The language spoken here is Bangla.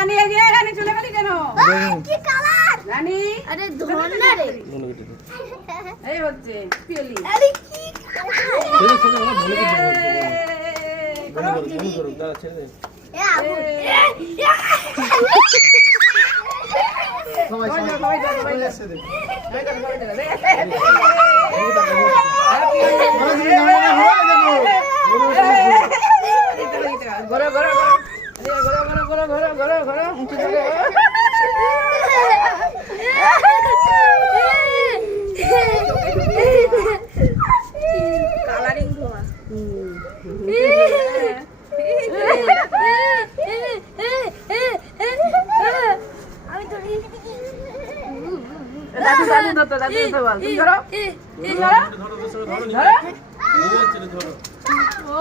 রানী এই যে রানী চলে গেলি কেন? কি কালার? রানী আরে ধর না রে। এই হচ্ছে পিওলি। আরে কি কালার? এ আবু। ঘোরো ঘোরো ঘোরো ঘোরো ঘোরো ঘোরো কালারিং ধোয়া আমি তো দাদু দাদু ধরতো দাদু ধরতো বল তুমি ধরো তুমি ধরো ধরো ও